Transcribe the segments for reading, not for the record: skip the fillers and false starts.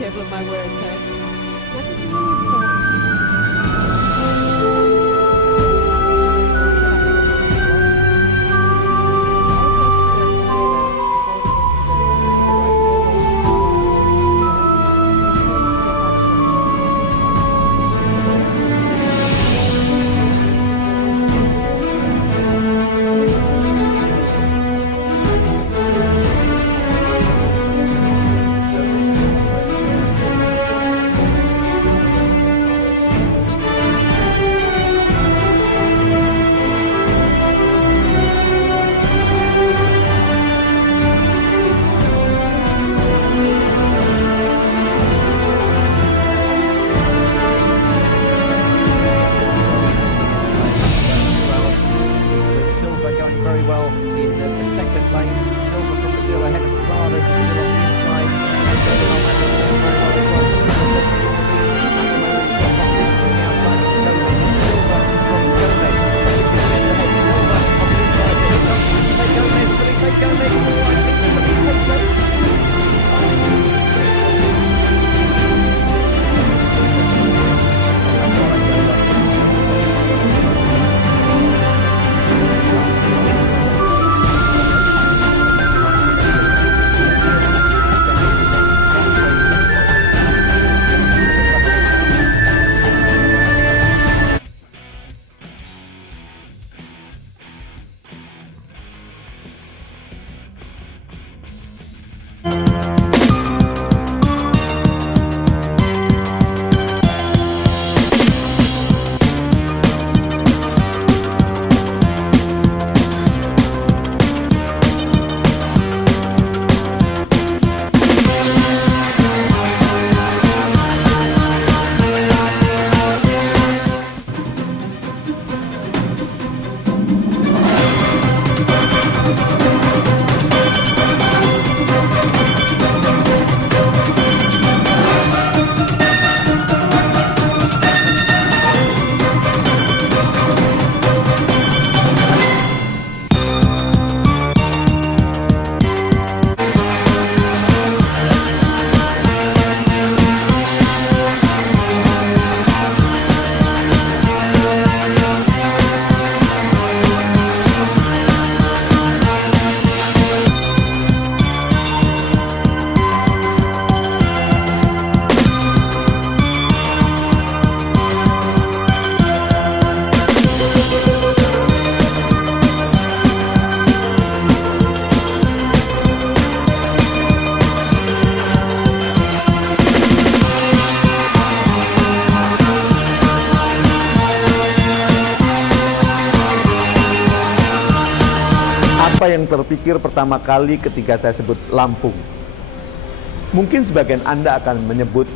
careful of my words here. That is really important. This is the Silva going very well in the second lane. Silva from Brazil ahead of Prado from Brazil on the inside. And very well as well. Silva just in the lead. At the moment he's got competition from the outside from Gomez. And Silva from Gomez. Particularly meant to head Silva on the inside. Here comes Felipe Gomez. Felipe Gomez. Oh, I think he's looking complete. Apa yang terpikir pertama kali ketika saya sebut Lampung? Mungkin sebagian Anda akan menyebut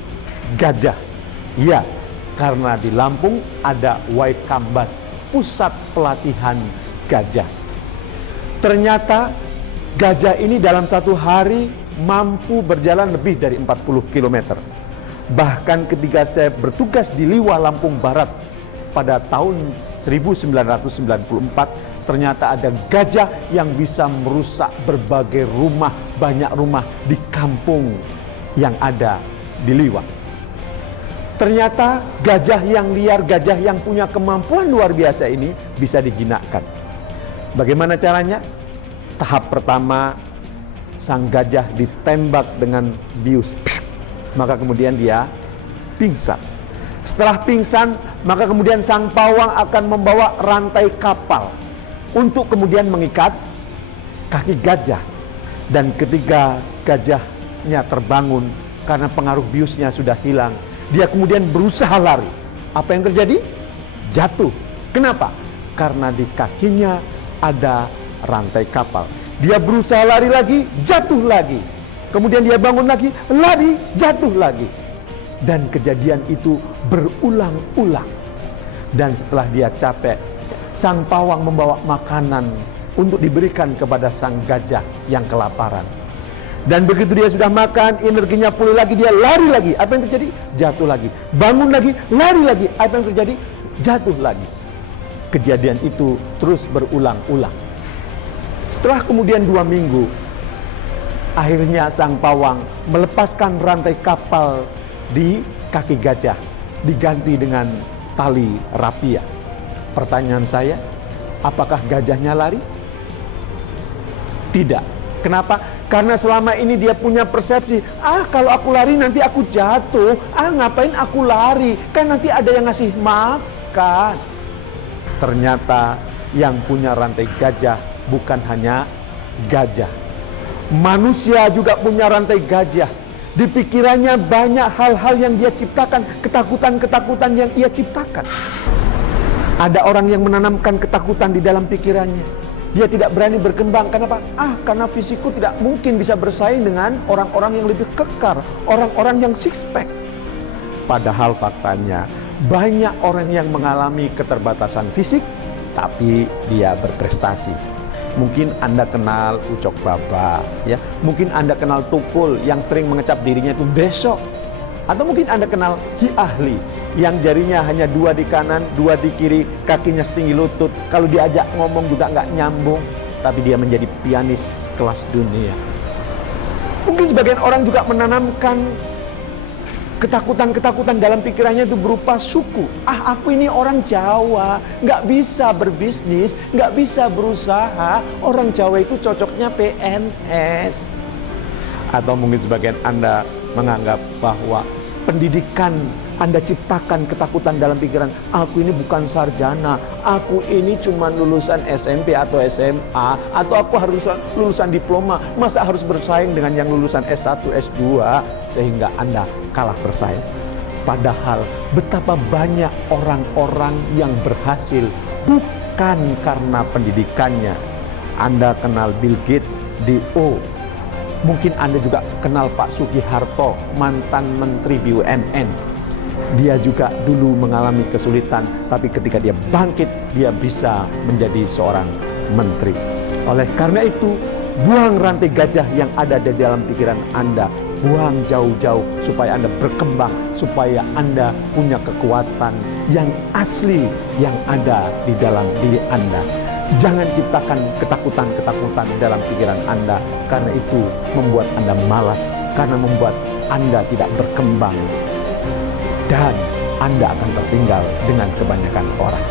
gajah. Ya, karena di Lampung ada Waikambas, pusat pelatihan gajah. Ternyata gajah ini dalam satu hari mampu berjalan lebih dari 40 km. Bahkan ketika saya bertugas di Liwa, Lampung Barat pada tahun 1994, ternyata ada gajah yang bisa merusak berbagai rumah, banyak rumah di kampung yang ada di Liwa. Ternyata gajah yang liar, gajah yang punya kemampuan luar biasa ini bisa dijinakkan. Bagaimana caranya? Tahap pertama, sang gajah ditembak dengan bius, maka kemudian dia pingsan. Setelah pingsan, maka kemudian sang pawang akan membawa rantai kapal untuk kemudian mengikat kaki gajah. Dan ketika gajahnya terbangun karena pengaruh biusnya sudah hilang, dia kemudian berusaha lari. Apa yang terjadi? Jatuh. Kenapa? Karena di kakinya ada rantai kapal. Dia berusaha lari lagi, jatuh lagi. Kemudian dia bangun lagi, lari, jatuh lagi. Dan kejadian itu berulang-ulang. Dan setelah dia capek, sang pawang membawa makanan untuk diberikan kepada sang gajah yang kelaparan. Dan begitu dia sudah makan, energinya pulih lagi, dia lari lagi. Apa yang terjadi? Jatuh lagi. Bangun lagi, lari lagi. Apa yang terjadi? Jatuh lagi. Kejadian itu terus berulang-ulang. Setelah kemudian 2 minggu, Akhirnya sang pawang melepaskan rantai kapal di kaki gajah, diganti dengan tali rapia. Pertanyaan saya, apakah gajahnya lari? Tidak. Kenapa? Karena selama ini dia punya persepsi, kalau aku lari nanti aku jatuh, ngapain aku lari, kan nanti ada yang ngasih makan. Ternyata yang punya rantai gajah bukan hanya gajah. Manusia juga punya rantai gajah. Di pikirannya banyak hal-hal yang dia ciptakan, ketakutan-ketakutan yang ia ciptakan. Ada orang yang menanamkan ketakutan di dalam pikirannya. Dia tidak berani berkembang. Kenapa? Karena fisikku tidak mungkin bisa bersaing dengan orang-orang yang lebih kekar, orang-orang yang six pack. Padahal faktanya banyak orang yang mengalami keterbatasan fisik, tapi dia berprestasi. Mungkin Anda kenal Ucok Baba, ya. Mungkin Anda kenal Tukul yang sering mengecap dirinya itu besok. Atau mungkin Anda kenal Ki Ahli yang jarinya hanya 2 di kanan, 2 di kiri, kakinya setinggi lutut. Kalau diajak ngomong juga nggak nyambung, tapi dia menjadi pianis kelas dunia. Mungkin sebagian orang juga menanamkan ketakutan-ketakutan dalam pikirannya itu berupa suku. Aku ini orang Jawa, nggak bisa berbisnis, nggak bisa berusaha. Orang Jawa itu cocoknya PNS. Atau mungkin sebagian Anda menganggap bahwa pendidikan Anda ciptakan ketakutan dalam pikiran. Aku ini bukan sarjana, aku ini cuma lulusan SMP atau SMA, atau aku harus lulusan diploma. Masa harus bersaing dengan yang lulusan S1, S2, sehingga Anda kalah bersaing. Padahal betapa banyak orang-orang yang berhasil bukan karena pendidikannya. Anda kenal Bill Gates, DO. Mungkin Anda juga kenal Pak Sugiharto, mantan Menteri BUMN. Dia juga dulu mengalami kesulitan, tapi ketika dia bangkit, dia bisa menjadi seorang menteri. Oleh karena itu, buang rantai gajah yang ada di dalam pikiran Anda. Buang jauh-jauh supaya Anda berkembang, supaya Anda punya kekuatan yang asli yang ada di dalam diri Anda. Jangan ciptakan ketakutan-ketakutan dalam pikiran Anda, karena itu membuat Anda malas, karena membuat Anda tidak berkembang. Dan Anda akan tertinggal dengan kebanyakan orang.